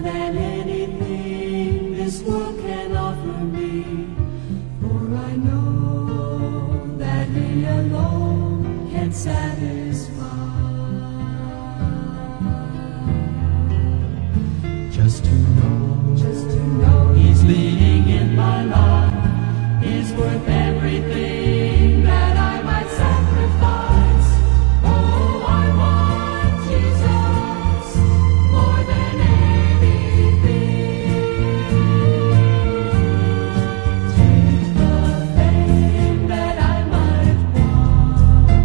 than anything this world can offer me. For I know that He alone can satisfy. Just to know He's leading in my life is worth everything that I might sacrifice. Oh, I want Jesus more than anything. Take the fame that I might want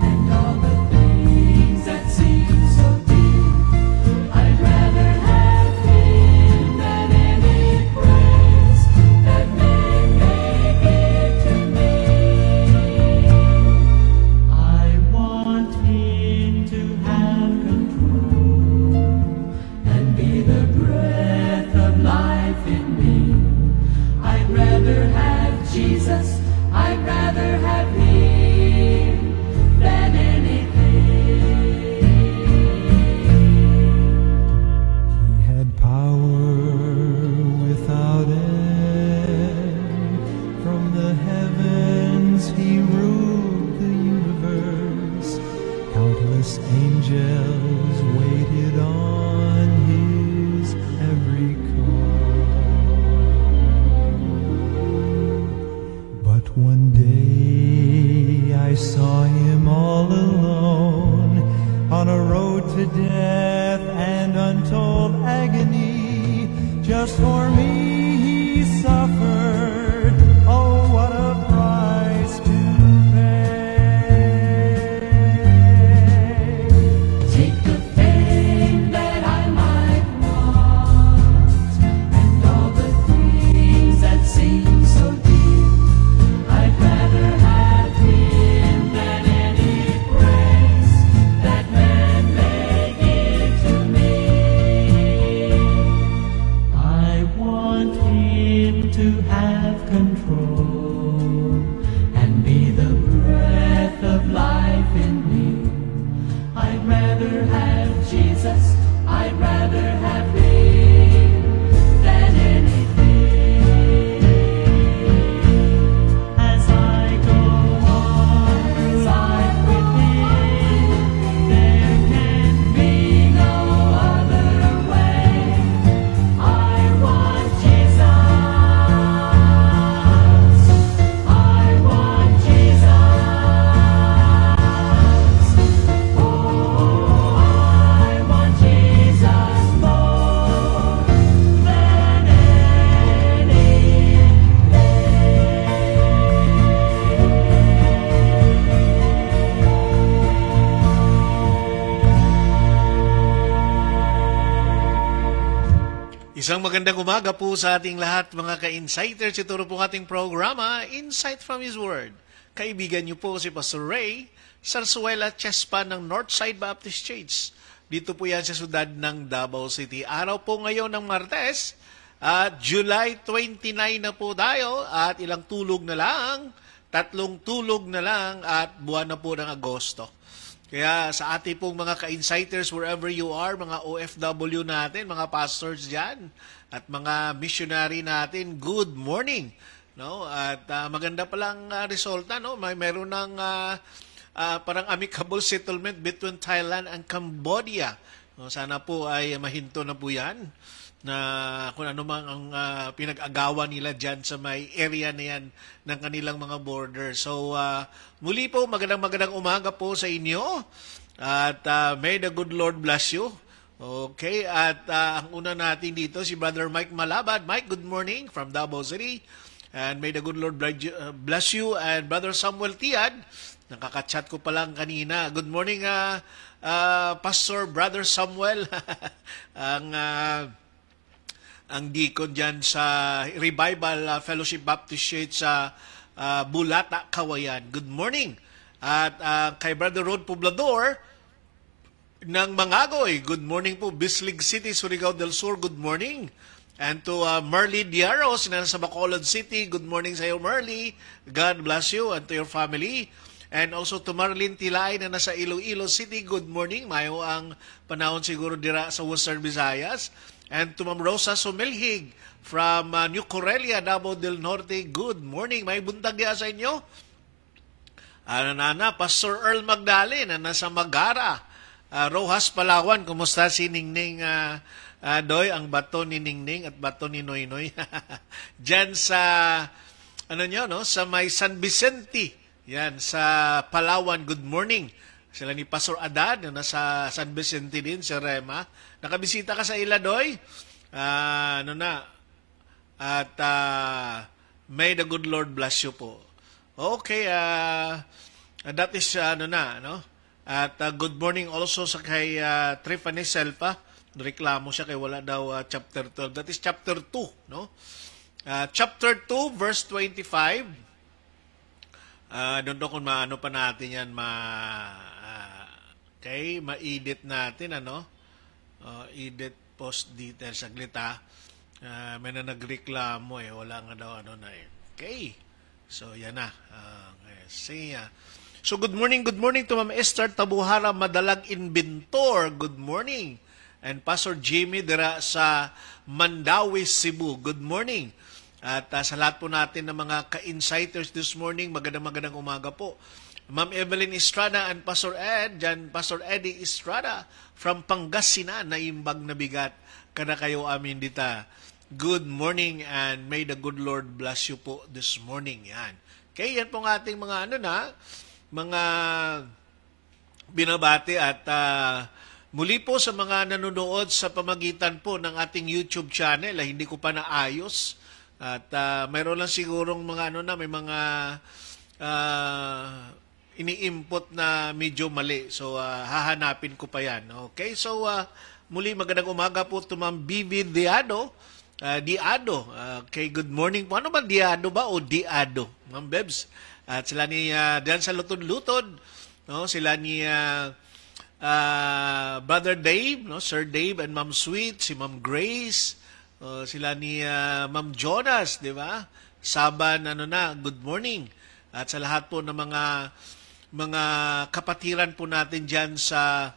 and all the things that seem so deep. I'd rather have Him than any praise that men may give to me. I want Him to have control and be the breath of life in me. I'd rather have Jesus, I'd rather have Him than anything. He had power without end. From the heavens He ruled the universe. Countless angels waited on His every call. But one day I saw Him all alone on a road to death and untold agony. Just for me He suffered. Oh, what a price to pay. Take the fame that I might want and all the things that seem so deep. I'd rather have Him than any praise that man may give to me. I want Him to have control and be the breath of life in me. I'd rather have Jesus, I'd rather have Him than anything. As I go on through life with Him, there can be no other way. I want Jesus, I want Jesus. Oh, I want Jesus more than anything. Isang magandang umaga po sa ating lahat mga ka-insighters. Ito po ating programa, Insight from His Word. Kaibigan niyo po si Pastor Ray Sarsuela Chespan ng Northside Baptist Church. Dito po yan sa siyudad ng Davao City. Araw po ngayon ng Martes at July 29 na po tayo at ilang tulog na lang, 3 tulog na lang at buwan na po ng Agosto. Kaya sa ating pong mga ka-insighters, wherever you are, mga OFW natin, mga pastors dyan, at mga missionary natin, good morning. No? At maganda palang resulta, no? Meron ng parang amicable settlement between Thailand and Cambodia. No? Sana po ay mahinto na po yan na kung ano mang ang pinag-agawan nila dyan sa may area na yan ng kanilang mga border. So, muli po, magandang umaga po sa inyo. At may the good Lord bless you. Okay, at ang una natin dito, si Brother Mike Malabad. Mike, good morning from Davao City. And may the good Lord bless you. And Brother Samuel Tiad, nakaka-chat ko pa lang kanina. Good morning, Pastor Brother Samuel. ang deacon dyan sa Revival Fellowship Baptist Church sa Bulata, Kawayan. Good morning. At kay Brother Rod Poblador ng Mangagoy, good morning po. Bislig City, Surigao del Sur, good morning. And to Merly Diaros na sa Bacolod City, good morning sa iyo, Merly. God bless you and to your family. And also to Marlene Tilay na nasa Iloilo City, good morning. Mayo ang panahon siguro dira sa Western Visayas. And to Ma'am Rosa Sumelhig from New Corelia, Davao del Norte, good morning. May buntag ya sa inyo. Pastor Earl Magdalene na nasa Magara, Rojas, Palawan. Kumusta si Ningning Doy, ang bato ni Ningning at bato ni Noynoy? Diyan sa sa may San Vicente. Yan, sa Palawan, good morning. Sila ni Pastor Adad, na nasa San Vicente din, si Rema. Nakabisita ka sa Iladoy? At may the good Lord bless you po. Okay, that is, At good morning also sa kay Trifany Selpa. Reklamo siya kay wala daw chapter 12. That is chapter 2, no? Chapter 2, verse 25. Doon kung maano pa natin yan, okay, ma-edit natin, edit post details, saglit may na nagreklamo wala nga daw Okay, so yan na. Okay, so good morning to Ma'am Esther Tabuhara, Madalag Inventor, good morning. And Pastor Jimmy dira sa Mandawi, Cebu, good morning. At sa lahat po natin ng mga ka-insighters this morning, magandang umaga po. Ma'am Evelyn Estrada and Pastor Ed, dyan Pastor Eddie Estrada from Pangasinan, na imbag na bigat, kada kayo amin dita. Good morning and may the good Lord bless you po this morning. Yan. Okay, yan po ng ating mga mga binabati at muli po sa mga nanonood sa pamagitan po ng ating YouTube channel, hindi ko pa naayos. At mayroon lang sigurong mga may mga ini-input na medyo mali. So, hahanapin ko pa yan. Okay? So, muli magandang umaga po to Ma'am Bibi Diado. Okay, good morning po. Ano ba, Diado ba o Diado? Ma'am Bebs. At sila ni, diyan sa Lutod-Lutod, no? Sila ni Brother Dave, no? Sir Dave and Ma'am Sweet, si Ma'am Grace, sila ni Ma'am Jonas, di ba? Saban, good morning. At sa lahat po ng mga kapatiran po natin dyan sa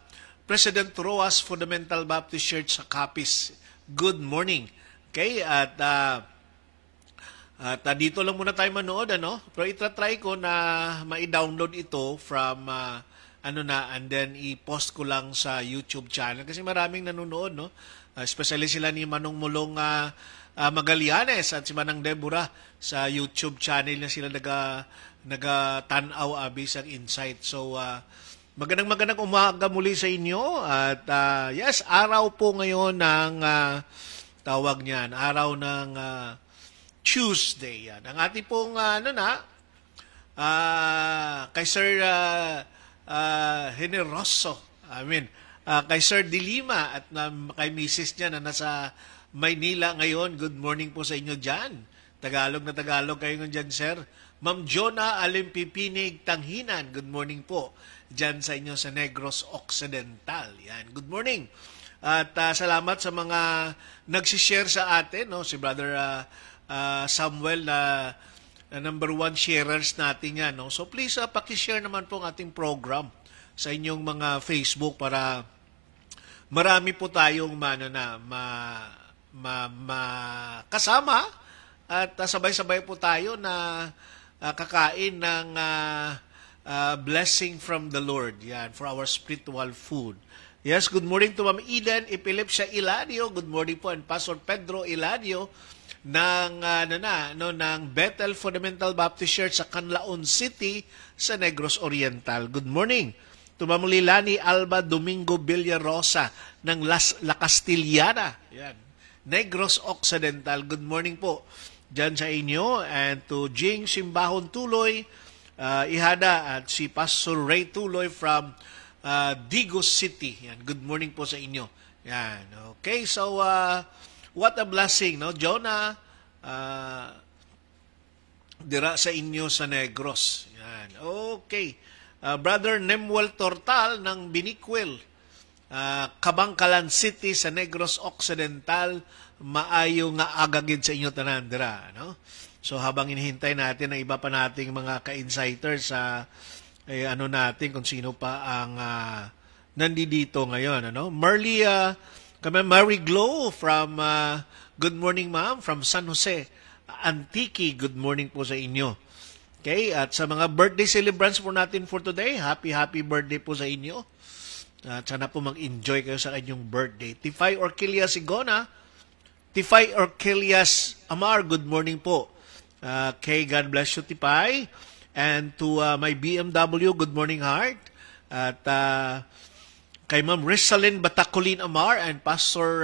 President Roas Fundamental Baptist Church sa Capiz, good morning. Okay, at dito lang muna tayo manood, pero itatry ko na ma-download ito from, and then i-post ko lang sa YouTube channel kasi maraming nanonood, no? Especially sila ni Manong Mulong Magallanes at si Manang Deborah sa YouTube channel na sila naga-tanaw abis ang insight. So, magandang umaga muli sa inyo at yes, araw po ngayon ng tawag niyan, araw ng Tuesday. Yan. Ang ating pong kay Sir Generoso, kay Sir Dilima at kay Mrs. niya na nasa Maynila ngayon. Good morning po sa inyo dyan. Tagalog na Tagalog kayo dyan, Sir. Ma'am Jonah Alimpipinig Tanghinan, good morning po dyan sa inyo sa Negros Occidental. Yan, good morning. At salamat sa mga nagsishare sa atin, no? Si Brother Samuel number 1 sharers natin yan, no? So please pakishare naman po ang ating program sa inyong mga Facebook para marami po tayong kasama at sabay-sabay po tayo na kakain ng blessing from the Lord. Yan, for our spiritual food. Yes, good morning to Ma'am Eden Epilepsia Iladio. Good morning po and Pastor Pedro Iladio ng Bethel Fundamental Baptist Church sa Canlaon City sa Negros Oriental. Good morning to Ma'am Lilani Alba Domingo Villarosa ng La Castillana. Yan. Negros Occidental. Good morning po dyan sa inyo. And to Jing Simbahon Tuloy, Ihada at si Pastor Ray Tuloy from Digos City. Yan. Good morning po sa inyo. Yan. Okay, so what a blessing, no? Jonah, dira sa inyo sa Negros. Yan. Okay. Brother Nemuel Tortal ng Biniquel, Kabangkalan City sa Negros Occidental, maayo nga agagid sa inyo tanan dira, no? So habang hinihintay natin ang iba pa nating mga ka-insiders sa natin kung sino pa ang nandito ngayon, Marlia Kami Mary Glow from Good Morning Ma'am from San Jose. Antique, good morning po sa inyo. Okay, at sa mga birthday celebrants po natin for today, happy birthday po sa inyo. At sana po mag-enjoy kayo sa inyong birthday. Tifay Orquilias Igona, Tifay Orquilias Amar, good morning po. Kay God bless you, Tifay. And to my BMW, good morning heart. At kay Ma'am Rizalyn Batacolin Amar and Pastor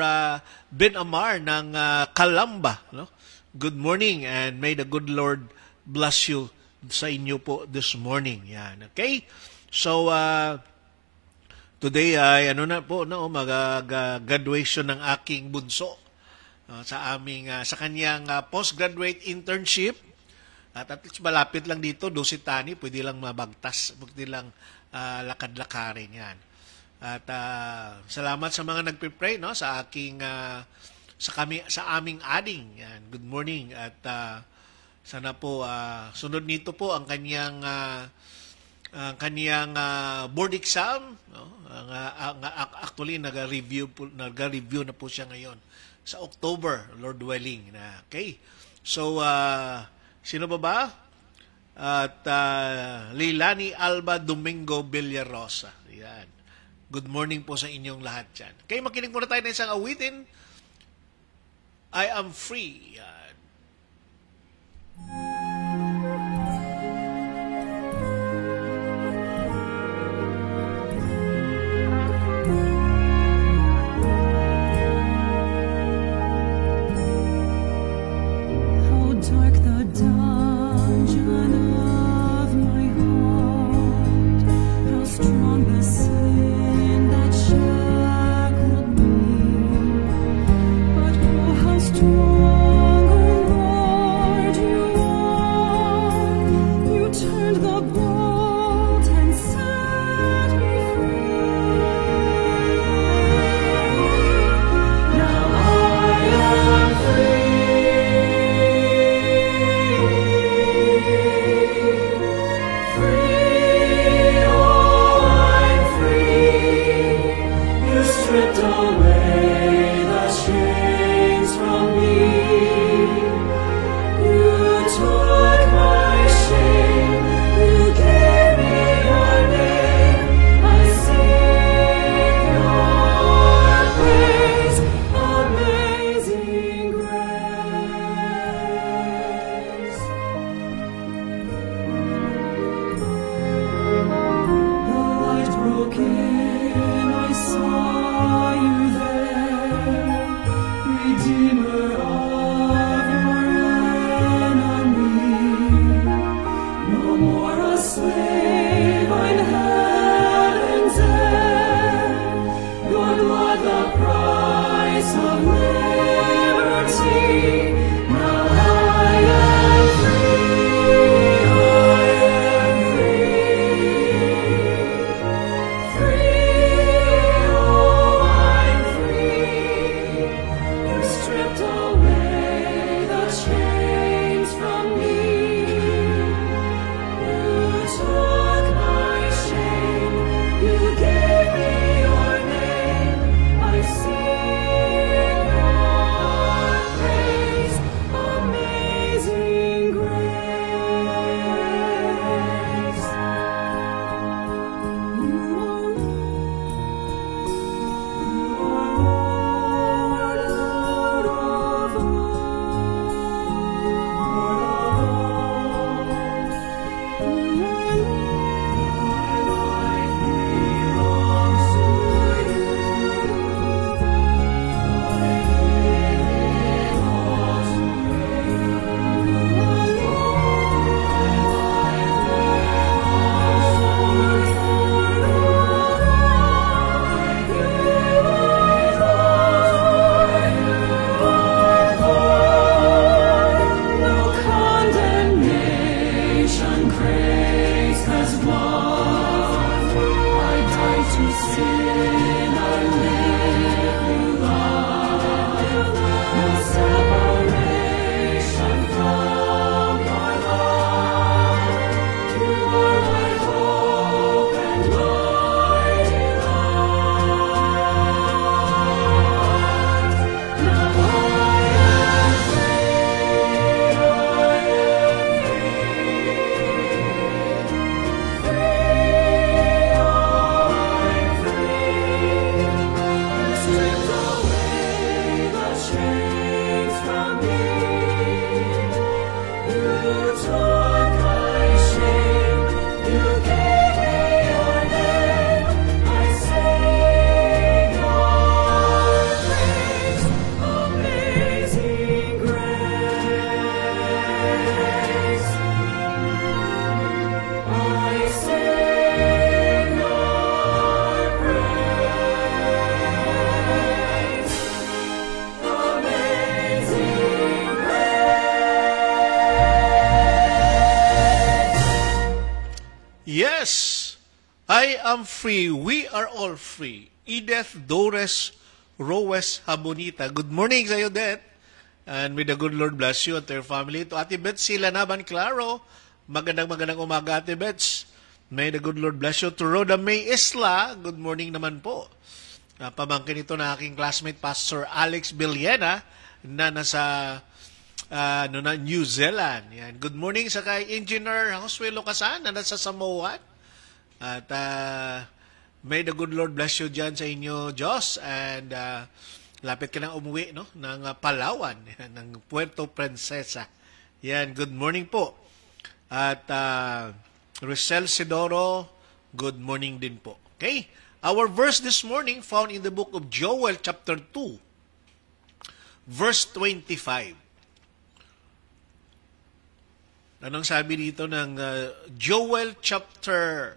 Ben Amar ng Calamba, no? Good morning and may the good Lord bless you sa inyo po this morning. Yan, okay? So, today ay mag-graduation ng aking bunso sa kanyang postgraduate internship. At least malapit lang dito, Dositani, pwede lang mabagtas, pwede lang lakad-lakarin yan. At salamat sa mga nagpe-pray, no, sa aking sa aming ading. Yan. Good morning at sana po sunod nito po ang kanyang board exam, no? Actually nag-review na po siya ngayon sa October, Lord willing na. Okay. So sino ba? At Leilani Alba Domingo Villarosa. Yan. Good morning po sa inyong lahat dyan. Okay, makinig muna tayo ng isang awitin. I am free. Yan. How dark the dungeon of my heart, how strong the sin that shackled me, but oh, how strong, oh Lord, you are. You turned the bolt and set me free. Now I am free. I am free. We are all free. Edith Dores Roes Habonita. Good morning sa iyo, Deth. And may the good Lord bless you and your family. To Ate Betsy Lanaban Claro, magandang umaga, Ate Bets. May the good Lord bless you. To Rhoda May Isla, good morning naman po. Pamangkin ito na aking classmate, Pastor Alex Villena, na nasa New Zealand. Yan. Good morning sa kay Engineer Josuelo Casan, na nasa Samoa. At may the good Lord bless you dyan sa inyo, Diyos. And lapit ka nang umuwi, no? Ng Palawan, yan, ng Puerto Princesa. Yan, good morning po. At Rosel Sidoro, good morning din po. Okay? Our verse this morning found in the book of Joel chapter 2, verse 25. Anong sabi dito ng Joel chapter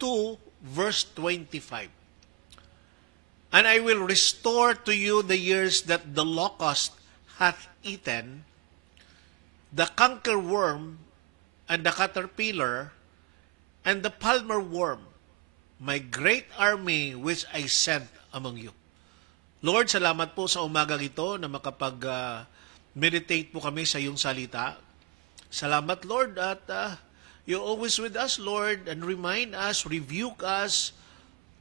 2, verse 25? And I will restore to you the years that the locust hath eaten, the cankerworm, and the caterpillar, and the palmer worm, my great army which I sent among you. Lord, salamat po sa umagang ito na makapag-meditate po kami sa iyong salita. Salamat, Lord, at you're always with us, Lord, and remind us, rebuke us,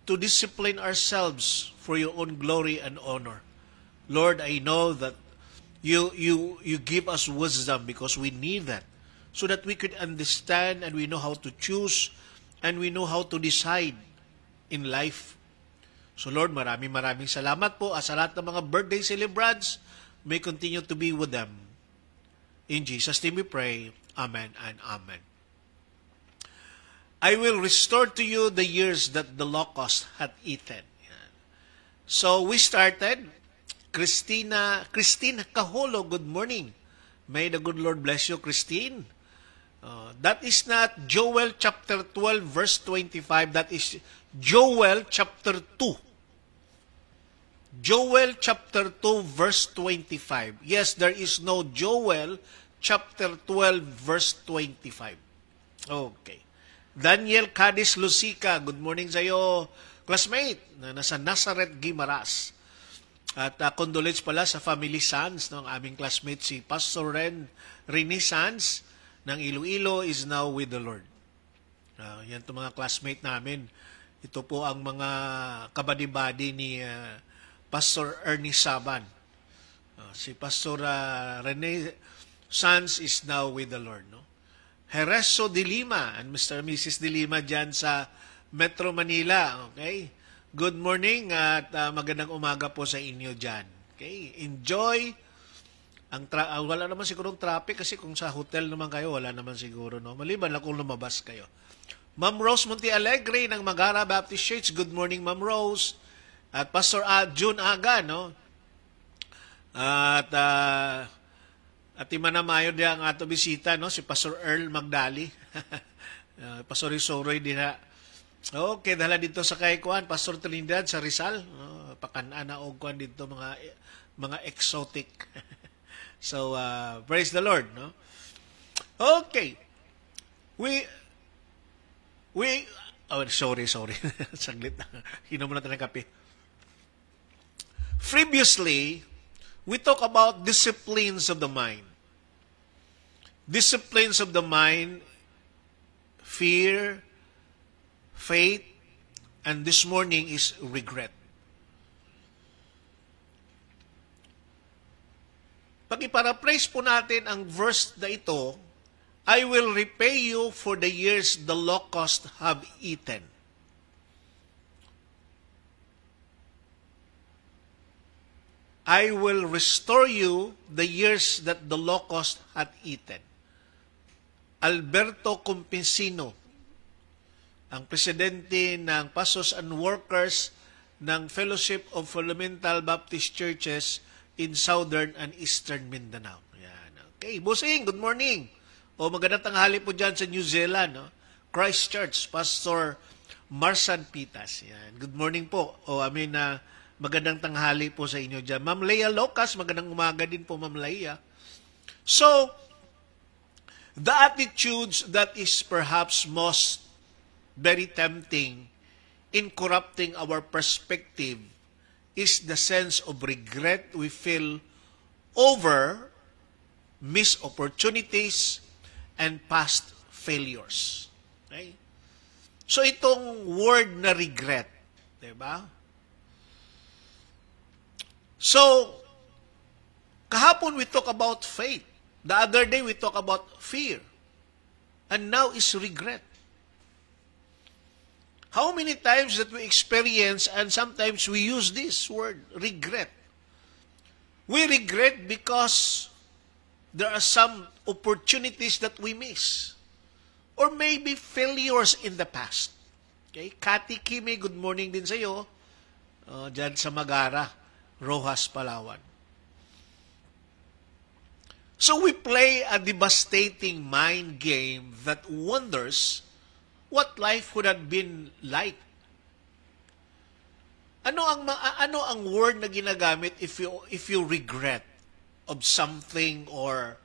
to discipline ourselves for your own glory and honor. Lord, I know that you give us wisdom because we need that, so that we could understand and we know how to choose and we know how to decide in life. So Lord, maraming salamat po sa lahat ng mga birthday celebrants. May continue to be with them. In Jesus' name we pray. Amen and amen. I will restore to you the years that the locust hath eaten. So we started. Christine Kaholo, good morning. May the good Lord bless you, Christine. That is not Joel chapter 12, verse 25. That is Joel chapter 2. Joel chapter 2, verse 25. Yes, there is no Joel chapter 12, verse 25. Okay. Daniel Cadiz Lucica, good morning sa iyo, classmate, na nasa Nazareth, Guimaras. At condolence pala sa family Sanz, ng aming classmate si Pastor Rene Sanz ng Iloilo is now with the Lord. Yan itong mga classmate namin. Ito po ang mga kabadi-badi ni Pastor Ernie Saban. Si Pastor Rene Sanz is now with the Lord. No? Hereso de Lima and Mr. and Mrs. de Lima dyan sa Metro Manila. Okay? Good morning at magandang umaga po sa inyo dyan. Okay? Enjoy. Wala naman siguro traffic kasi kung sa hotel naman kayo, wala naman siguro. No? Maliban lang kung lumabas kayo. Ma'am Rose Montealegre ng Magara Baptist Church. Good morning, Ma'am Rose. At Pastor June Aga, no? At imanamayo diya ang ato bisita, no? Si Pastor Earl Magdali. Pastor Isoroy din ha. Okay, dala dito sa kay Kuan, Pastor Trinidad sa Rizal. Pakanaan na og kuan dito mga exotic. So, praise the Lord, no? Okay. Sorry. Saglit na. Hinom na tayo ng kape. Previously, we talk about disciplines of the mind. Disciplines of the mind, fear, faith, and this morning is regret. Pag iparaphrase po natin ang verse na ito, I will repay you for the years the locust have eaten. I will restore you the years that the locust hath eaten. Alberto Compensino, ang presidente ng Pastors and Workers ng Fellowship of Fundamental Baptist Churches in Southern and Eastern Mindanao. Yan. Okay, Busing, good morning. O magandang tanghali po dyan sa New Zealand. No? Christchurch, Pastor Marsan Pitas. Yan. Good morning po. Magandang tanghali po sa inyo dyan. Ma'am Leia Locas, magandang umaga din po, Ma'am Leia. So, the attitudes that is perhaps most very tempting in corrupting our perspective is the sense of regret we feel over missed opportunities and past failures. Okay? So itong word na regret, di ba? So, kahapon we talk about faith. The other day we talk about fear. And now is regret. How many times that we experience and sometimes we use this word, regret. We regret because there are some opportunities that we miss. Or maybe failures in the past. Okay? Kati Kimi, good morning din sa iyo. Diyan sa Magara, Rojas, Palawan. So we play a devastating mind game that wonders what life would have been like. Ano ang word na ginagamit if you regret of something or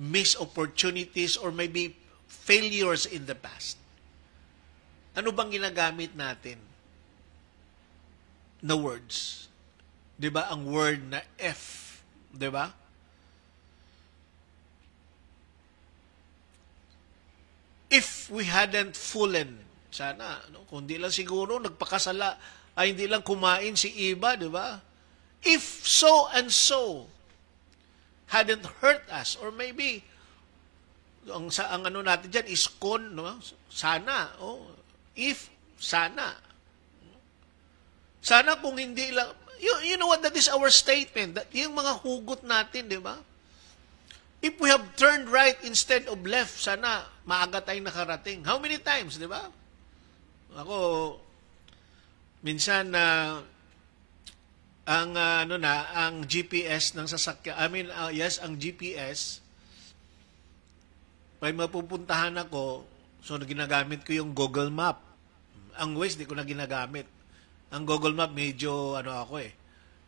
miss opportunities or maybe failures in the past? Ano bang ginagamit natin na words? 'Di ba ang word na F, 'di ba? If we hadn't fallen, sana, no? Kundi lang siguro nagpakasala, ay hindi lang kumain si Iba, di ba? If so and so hadn't hurt us, or maybe, ang ano natin dyan is con, no? Sana, if, sana. Sana kung hindi lang, you know what, that is our statement, that yung mga hugot natin, di ba? If we have turned right instead of left, sana maaga tayong nakarating. How many times, di ba? Ako, minsan ang GPS ng sasakyan, ang GPS, pag mapupuntahan ako, so ginagamit ko yung Google Map. Ang Waze, di ko na ginagamit. Ang Google Map, medyo,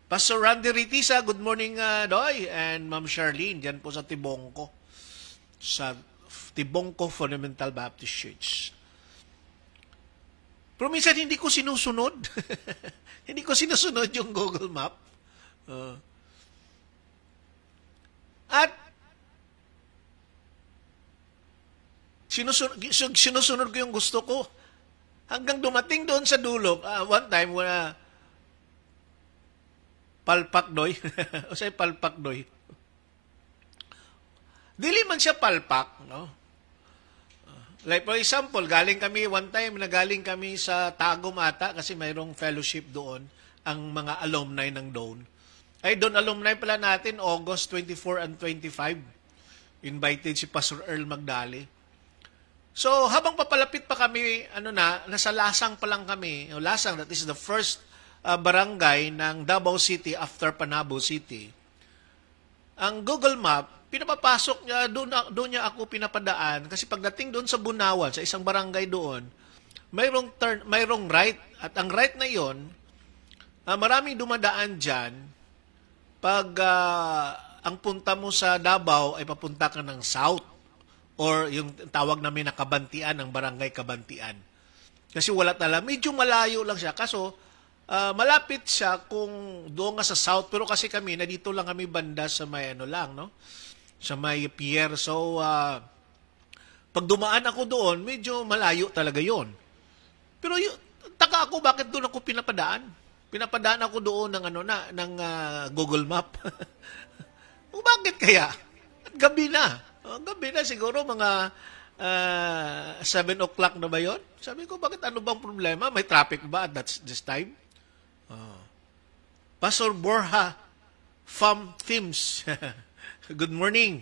Pastor Randy Ritisa, good morning, Doy, and Ma'am Charlene, dyan po sa Tibongko, sa Tibongko Fundamental Baptist Church. Pero minsan hindi ko sinusunod. Hindi ko sinusunod yung Google Map. At sinusunod ko yung gusto ko. Hanggang dumating doon sa dulo, one time, palpak doy. O say palpak doy. Dili man siya palpak, no? Like for example, one time nagaling kami sa Tagum ata kasi mayroong fellowship doon, ang mga alumni ng Doon. Ay, Doon alumni pala natin, August 24 and 25. Invited si Pastor Earl Magdali. So, habang papalapit pa kami, nasa Lasang pa lang kami. Lasang, that is the first barangay ng Davao City after Panabo City. Ang Google Map, pinapapasok niya, doon niya ako pinapadaan kasi pagdating doon sa Bunawan, sa isang barangay doon, mayroong right, at ang right na yon, maraming dumadaan dyan pag ang punta mo sa Davao ay papunta ka ng south or yung tawag namin na Kabantian, ng barangay Kabantian. Kasi wala talaga, medyo malayo lang siya. Kaso, malapit siya kung doon nga sa south, pero kasi kami, dito lang kami banda sa may no? Sa may pier. So, pag dumaan ako doon, medyo malayo talaga yon. Pero taka ako, bakit doon ako pinapadaan? Pinapadaan ako doon ng Google Map. Bakit kaya? At gabi na. Gabi na siguro, mga 7 o'clock na ba yon? Sabi ko, bakit ano bang problema? May traffic ba at this time? Pastor Borja from Teams. Good morning.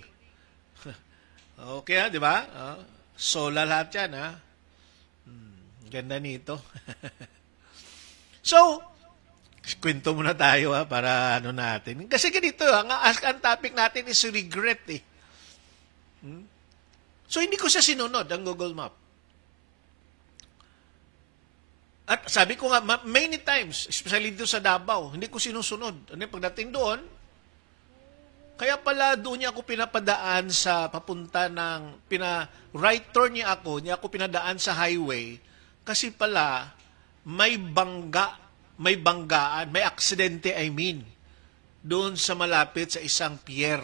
Okay, di ba? Sola lahat yan, ha? Ganda nito. So, kwento muna tayo, ha, para natin. Kasi ganito, ang topic natin is regret, eh. So, hindi ko siya sinunod, ang Google Map. At sabi ko nga, many times, especially dito sa Davao, hindi ko sinusunod. Pagdating doon, kaya pala doon niya ako pinapadaan sa papunta right turn niya ako pinadaan sa highway, Kasi pala, may banggaan, may aksidente, doon sa malapit sa isang pier.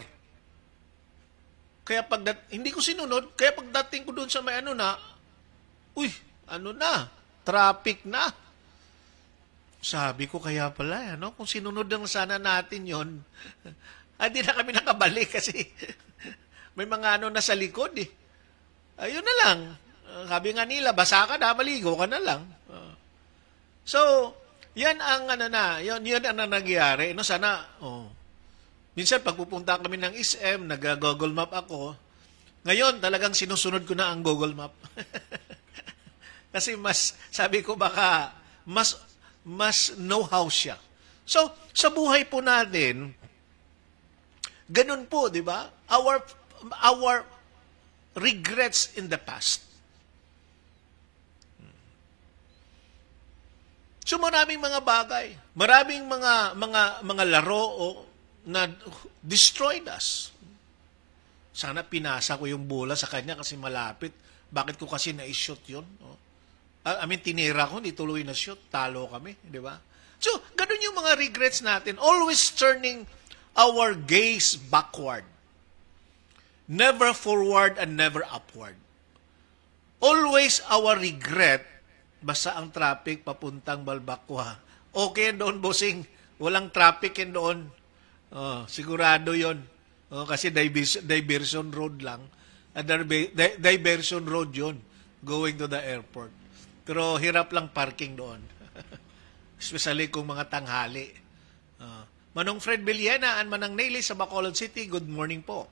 Kaya hindi ko sinunod, kaya pagdating ko doon sa may traffic na. Sabi ko kaya pala, kung sinunod lang sana natin yon, hindi na kami nakabalik kasi may mga nasa likod eh. Ayun na lang. Sabi nga nila, basa ka na, maligo ka na lang. So, yan ang yun ang nangyayari. Sana, minsan pagpupunta kami ng SM, nag-Google Map ako. Ngayon, talagang sinusunod ko na ang Google Map. Kasi sabi ko baka, mas know-how siya. So, sa buhay po natin, ganun po, di ba? Our regrets in the past. So maraming mga bagay, maraming mga laro na destroyed us. Sana pinasa ko yung bola sa kanya kasi malapit. Bakit ko kasi na-shoot yun? Tinira ko, hindi tuloy na shoot. Talo kami, di ba? So, ganun yung mga regrets natin. Always turning our gaze backward. Never forward and never upward. Always our regret, basta ang traffic papuntang Balbakwa. Okay doon, bossing. Walang traffic yan doon. Sigurado yon. Kasi diversion road lang. Diversion road yon going to the airport. Pero hirap lang parking doon. Especially kung mga tanghali. Manong Fred Villena and Manang Nelly sa Bacolod City, good morning po.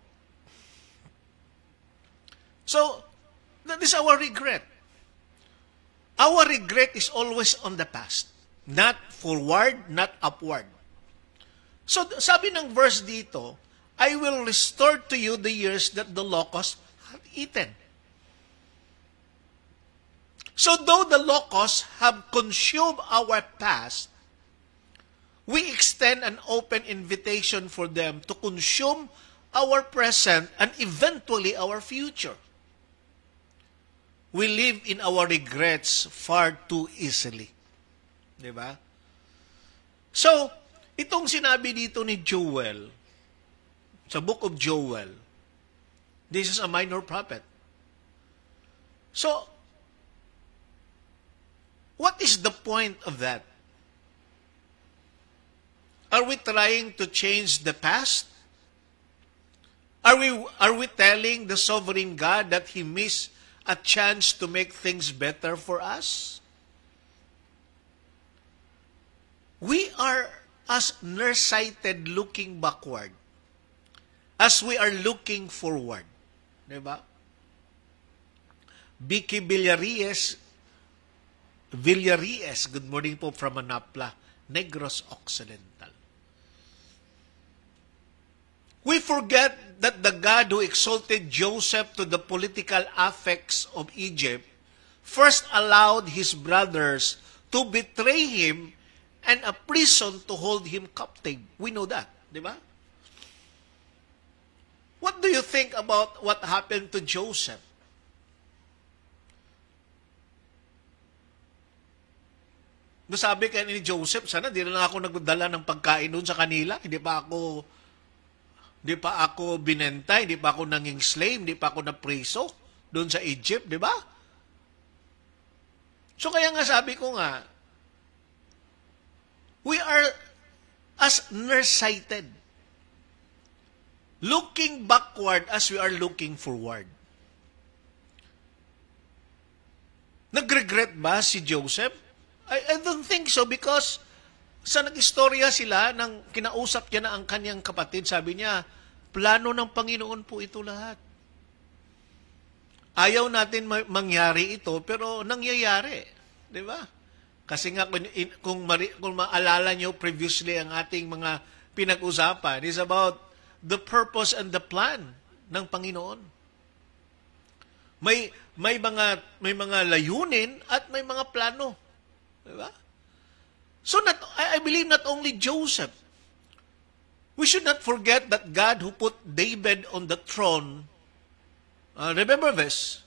So, that is our regret. Our regret is always on the past. Not forward, not upward. So, sabi ng verse dito, I will restore to you the years that the locust hath eaten. So, though the locusts have consumed our past, we extend an open invitation for them to consume our present and eventually our future. We live in our regrets far too easily. Diba? So, itong sinabi dito ni Joel, sa book of Joel, this is a minor prophet. So, what is the point of that? Are we trying to change the past? Are we telling the sovereign God that He missed a chance to make things better for us? We are as nearsighted looking backward as we are looking forward. Diba? Vicky Villaries, good morning po from Manapla, Negros Occidental. We forget that the God who exalted Joseph to the political affects of Egypt first allowed his brothers to betray him and a prison to hold him captive. We know that, di ba? What do you think about what happened to Joseph? Sabi kaya ni Joseph, sana di na lang ako nagdala ng pagkain doon sa kanila. Hindi pa ako binenta, hindi pa ako nanging slave, hindi pa ako napriso doon sa Egypt, di ba? So kaya nga sabi ko nga, we are as nearsighted, looking backward as we are looking forward. Nag-regret ba si Joseph? I don't think so because sa nag-istorya sila, nang kinausap niya na ang kanyang kapatid, sabi niya, plano ng Panginoon po ito lahat. Ayaw natin mangyari ito, pero nangyayari. Di ba? Kasi nga, kung maalala nyo previously ang ating mga pinag-usapan, is about the purpose and the plan ng Panginoon. May mga layunin at may mga plano. Di ba? So I believe not only Joseph. We should not forget that God who put David on the throne, remember this,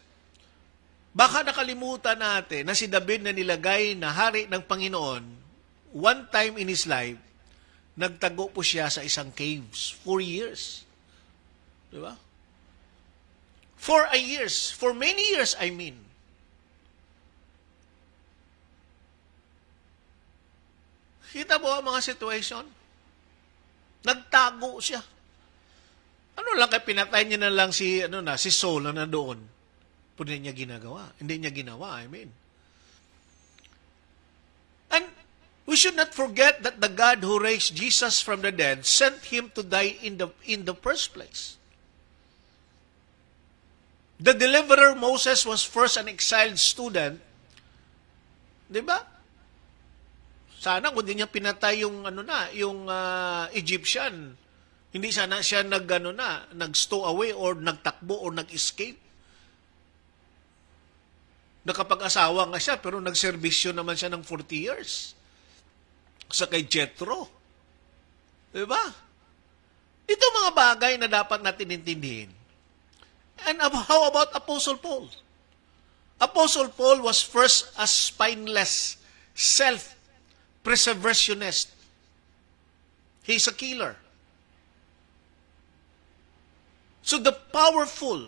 Baka nakalimutan natin na si David na nilagay na hari ng Panginoon, one time in his life, nagtago po siya sa isang caves. 4 years. Di ba? 4 years. For many years, I mean. Kita mo ang mga situation? Nagtago siya. Ano lang kaya pinatay niya na lang si Saul na nandoon. Pero hindi niya ginagawa. Hindi niya ginawa, I mean. And we should not forget that the God who raised Jesus from the dead sent him to die in the first place. The deliverer Moses was first an exiled student. 'Di ba? Sana kung di niya pinatay yung Egyptian, hindi sana siya nag-stow away or nagtakbo or nag-escape. Nakapag-asawa nga siya pero nagserbisyo naman siya ng 40 years. Sa kay Jethro. Diba? Ito mga bagay na dapat natin intindihin. And how about Apostle Paul? Apostle Paul was first a spineless, self-preservationist. He's a killer. So the powerful,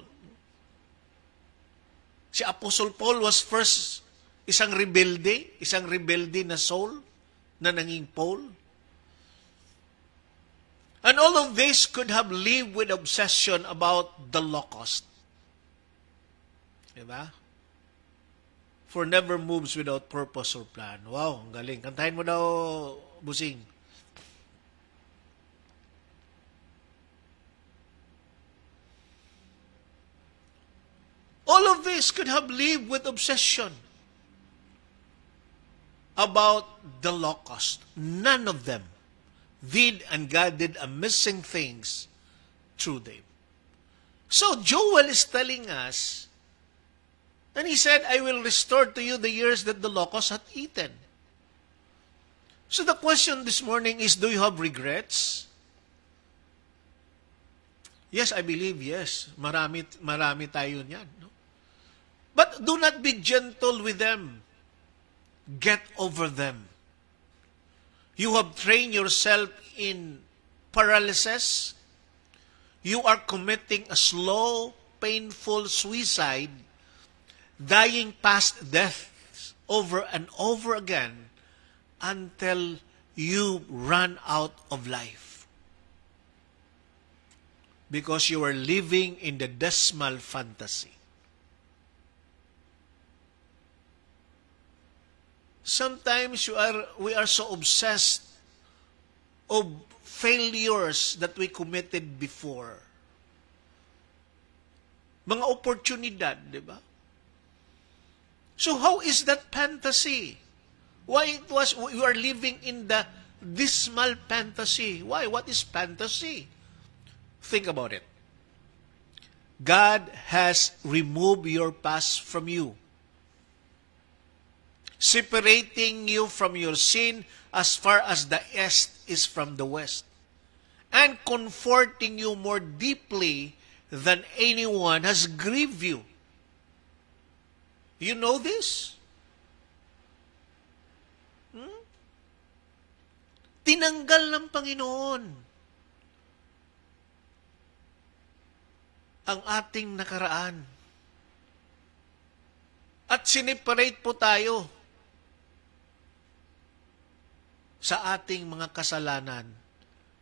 si Apostle Paul was first isang rebelde na soul na nanging Paul. And all of this could have lived with obsession about the Locust. Diba? For never moves without purpose or plan. Wow, ang galing. Kantahin mo daw, Busing. All of this could have lived with obsession about the Locust. None of them did, and God did amazing things through them. So Joel is telling us, and he said, I will restore to you the years that the locust hath eaten. So the question this morning is, do you have regrets? Yes, I believe yes. Marami tayo niyan. No? But do not be gentle with them. Get over them. You have trained yourself in paralysis. You are committing a slow, painful suicide, dying past death over and over again until you run out of life. Because you are living in the dismal fantasy. Sometimes we are so obsessed of failures that we committed before. Mga oportunidad, di ba? So how is that fantasy? Why we are living in the dismal fantasy? Why? What is fantasy? Think about it. God has removed your past from you, separating you from your sin as far as the east is from the west, and comforting you more deeply than anyone has grieved you. You know this? Tinanggal ng Panginoon ang ating nakaraan. At sineparate po tayo sa ating mga kasalanan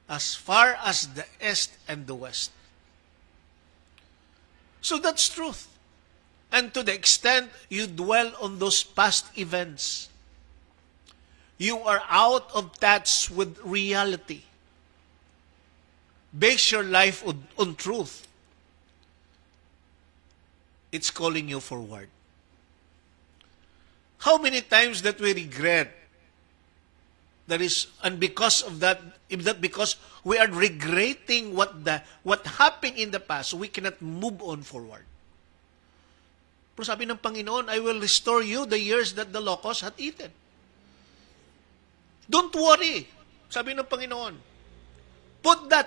as far as the east and the west. So that's truth. And to the extent you dwell on those past events, you are out of touch with reality. Base your life on truth. It's calling you forward. How many times that we regret? And because of that, because we are regretting what happened in the past, we cannot move on forward. Pero sabi ng Panginoon, I will restore you the years that the locust hath eaten. Don't worry. Sabi ng Panginoon,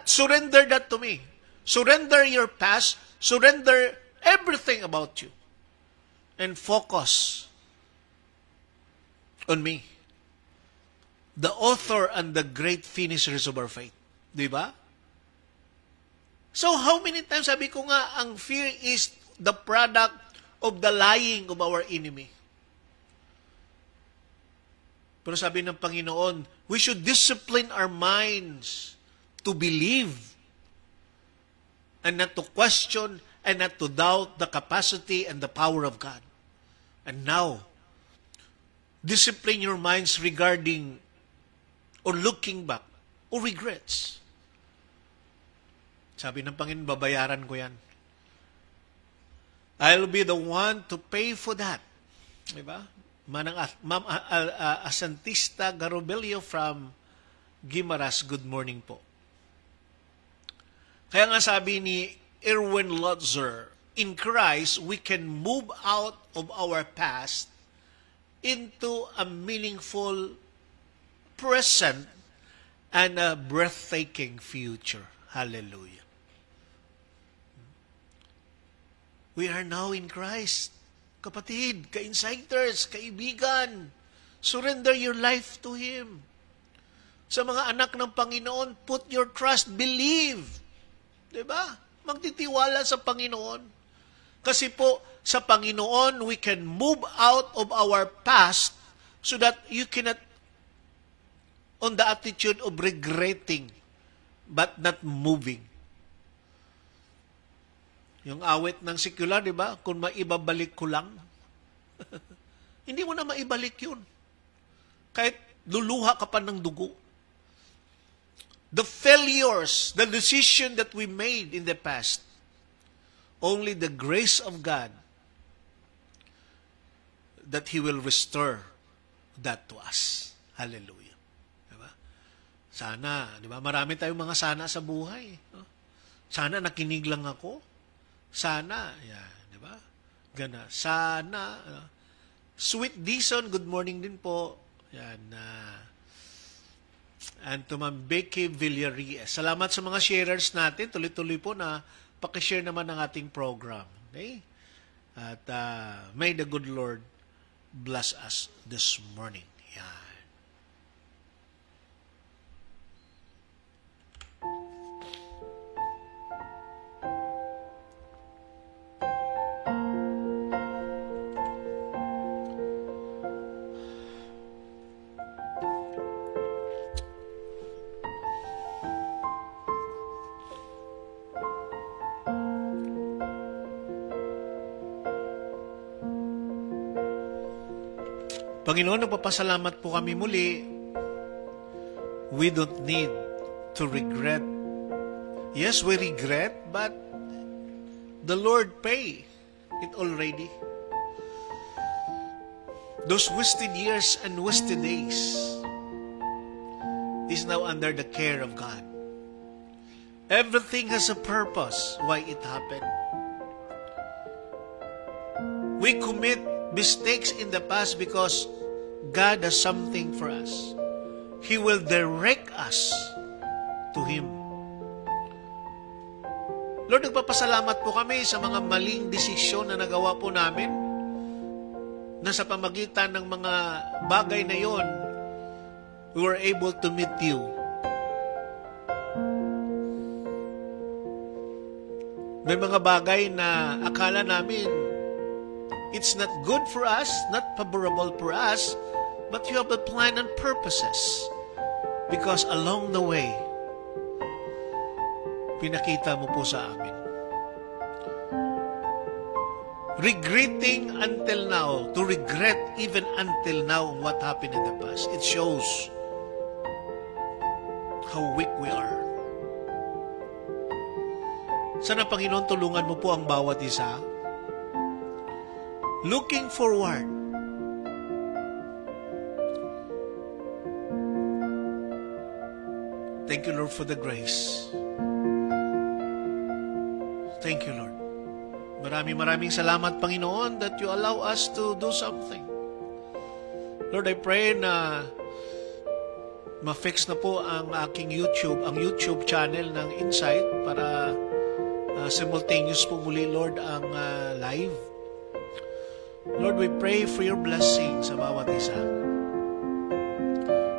surrender that to me. Surrender your past, surrender everything about you. and focus on me, the author and the great finishers of our faith. Di ba? So how many times sabi ko nga, ang fear is the product of the lying of our enemy. Pero sabi ng Panginoon, we should discipline our minds to believe and not to question and not to doubt the capacity and the power of God. And now, discipline your minds regarding or looking back or regrets. Sabi ng Panginoon, babayaran ko yan. I'll be the one to pay for that. Diba? Ma'am Asantista Garobelio from Guimaras, good morning po. Kaya nga sabi ni Erwin Lutzer, in Christ, we can move out of our past into a meaningful present and a breathtaking future. Hallelujah. We are now in Christ. Kapatid, ka-insiders, kaibigan, surrender your life to Him. Sa mga anak ng Panginoon, put your trust, believe. Diba? Magtitiwala sa Panginoon. Kasi po, sa Panginoon, we can move out of our past so that you cannot on the attitude of regretting but not moving. Yung awit ng sekular, di ba? Kung maibabalik ko lang. Hindi mo na maibalik yun. Kahit luluha ka pa ng dugo. The failures, the decision that we made in the past, only the grace of God that He will restore that to us. Hallelujah. Diba? Sana, di ba? Marami tayong mga sana sa buhay. Sana nakinig lang ako. Sana, yan, di ba? Gana. Sana. Sweet Dison, good morning din po. Yan. And to Ma'am Becky Villaries. Salamat sa mga sharers natin. Tuloy-tuloy po na pakishare naman ng ating program. Okay? At may the good Lord bless us this morning. Yan. Panginoon, nagpapasalamat po kami muli. We don't need to regret. Yes, we regret, but the Lord pay it already. Those wasted years and wasted days is now under the care of God. Everything has a purpose why it happened. We commit mistakes in the past because God has something for us. He will direct us to Him. Lord, nagpapasalamat po kami sa mga maling desisyon na nagawa po namin na sa pamagitan ng mga bagay na yon, we were able to meet You. May mga bagay na akala namin it's not good for us, not favorable for us, but You have a plan and purposes. Because along the way, pinakita Mo po sa amin. Regretting until now, to regret even until now what happened in the past, it shows how weak we are. Sana, Panginoon, tulungan Mo po ang bawat isa. Looking forward. Thank You, Lord, for the grace. Thank You, Lord. Maraming salamat, Panginoon, that You allow us to do something. Lord, I pray na ma-fix na po ang aking YouTube channel ng Insight para simultaneous po muli, Lord, ang live. Lord, we pray for your blessing sa bawat isa.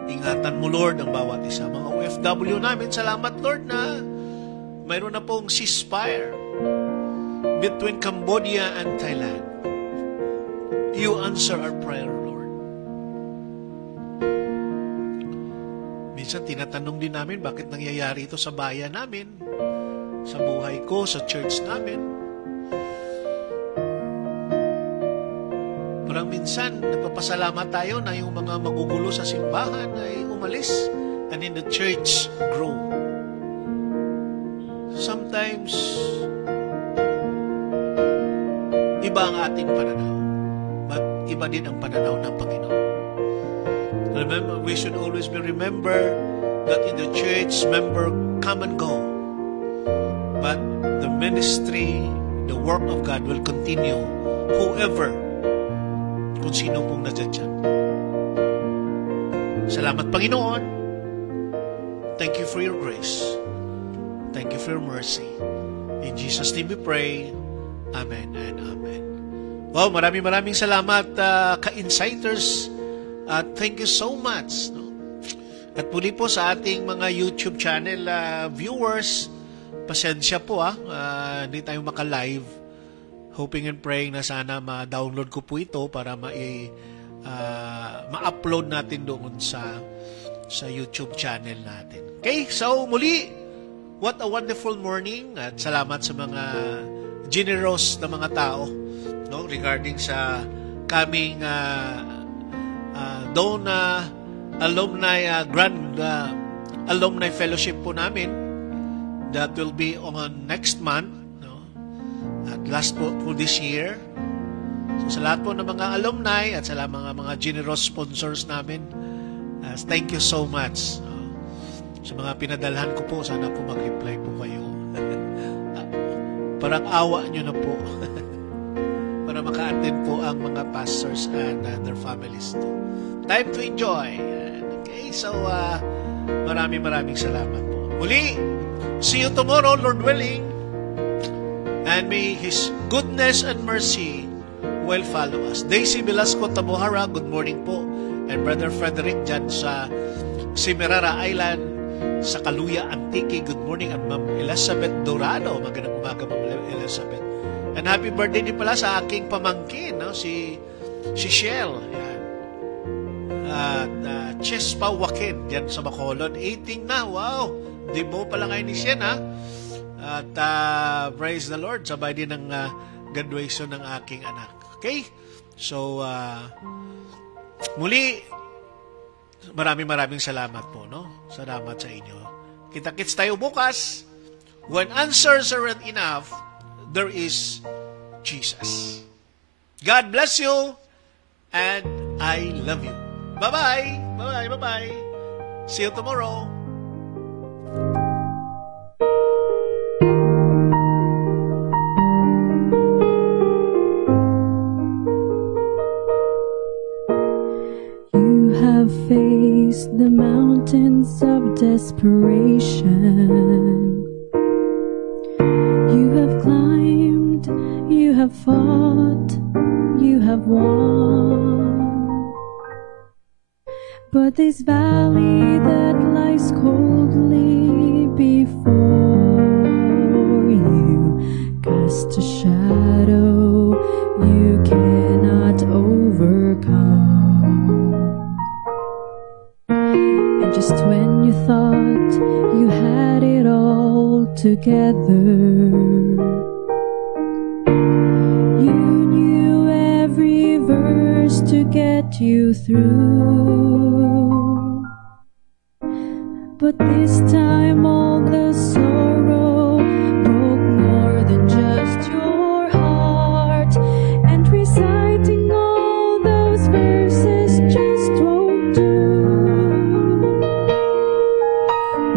Ingatan mo, Lord, ang bawat isa. Mga OFW namin, salamat, Lord, na mayroon na pong ceasefire between Cambodia and Thailand. You answer our prayer, Lord. Minsan tinatanong din namin bakit nangyayari ito sa bayan namin, sa buhay ko, sa church namin. Parang minsan nagpapasalamat tayo na yung mga magugulo sa simbahan ay umalis and in the church grow. Sometimes iba ang ating pananaw, but iba din ang pananaw ng Panginoon. Remember, we should always remember that in the church, member come and go, but the ministry, the work of God will continue. Whoever, kung sino pong nandiyan dyan. Salamat, Panginoon. Thank you for your grace. Thank you for your mercy. In Jesus' name we pray. Amen and amen. Wow, maraming salamat, ka-insiders. At thank you so much. No? At muli po sa ating mga YouTube channel viewers, pasensya po hindi tayo maka-live. Hoping and praying na sana ma-download ko po ito para ma-upload natin doon sa YouTube channel natin. Okay, so muli, what a wonderful morning at salamat sa mga generous na mga tao, no, regarding sa kaming alumni fellowship po namin that will be on next month, no, at last po this year. So sa lahat po ng mga alumni at sa mga generous sponsors namin, thank you so much. Sa mga pinadalhan ko po, sana po mag-reply po kayo. Parang awa nyo na po para maka-attend po ang mga pastors and their families. Time to enjoy. Okay, so maraming salamat po. Muli, see you tomorrow, Lord willing. And may His goodness and mercy will follow us. Daisy Velasco Tabohara, good morning po. And Brother Frederick dyan sa Semirara Island, sa Kaluya, Antique, good morning. At Ma'am Elizabeth Dorado, magandang umaga, Ma'am Elizabeth. And happy birthday din pala sa aking pamangkin, no? si Shell. Yan. At Chespa Joaquin, dyan sa Bacolod. 18 na, wow! Debo pala ngayon ni Shen, ha? At praise the Lord, sabay din ng graduation ng aking anak. Okay? So, muli, maraming salamat po, no? Salamat sa inyo. Kita-kits tayo bukas. When answers aren't enough, there is Jesus. God bless you, and I love you. Bye-bye. Bye-bye. See you tomorrow. You have faced the mountains of desperation. You have climbed, you have fought, you have won. But this valley that lies coldly before you casts a shadow you cannot overcome. And just when you thought you had it all together, you knew every verse to get you through. But this time all the sorrow broke more than just your heart, and reciting all those verses just won't do.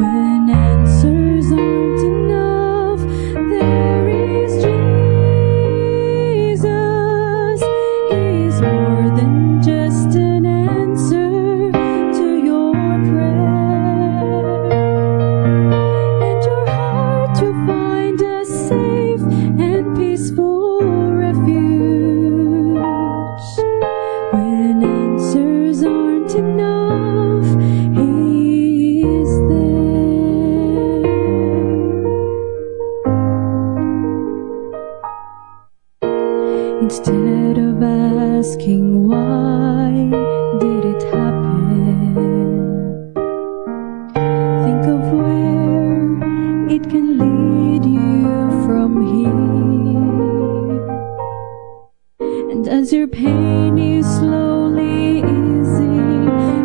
When answers aren't enough, there is Jesus. He's more than just an answer to your prayer. Instead of asking why did it happen, think of where it can lead you from here. And as your pain is slowly easing,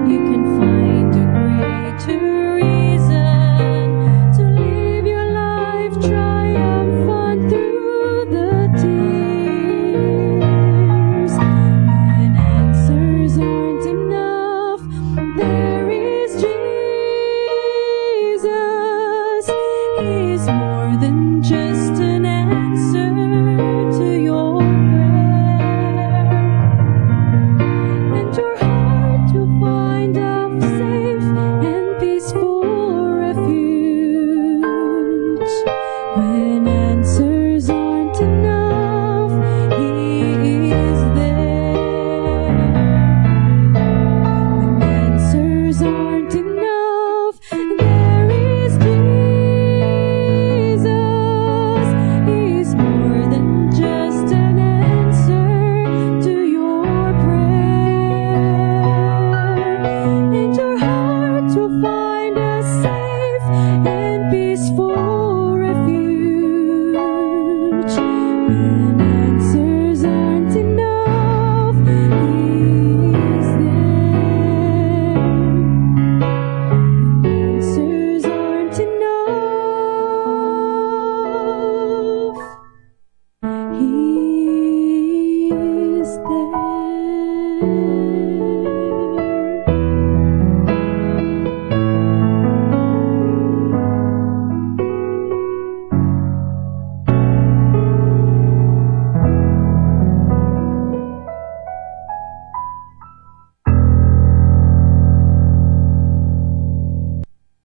you can find a greater reason to live your life triumphant through the tears. When answers aren't enough, there is Jesus. He's more than just an answer to your prayer. And your heart will find a safe and peaceful refuge. When answers aren't enough, He is there. When answers aren't enough, there is Jesus. He's more than just an answer to your prayer. And your heart will find a safe and peaceful refuge.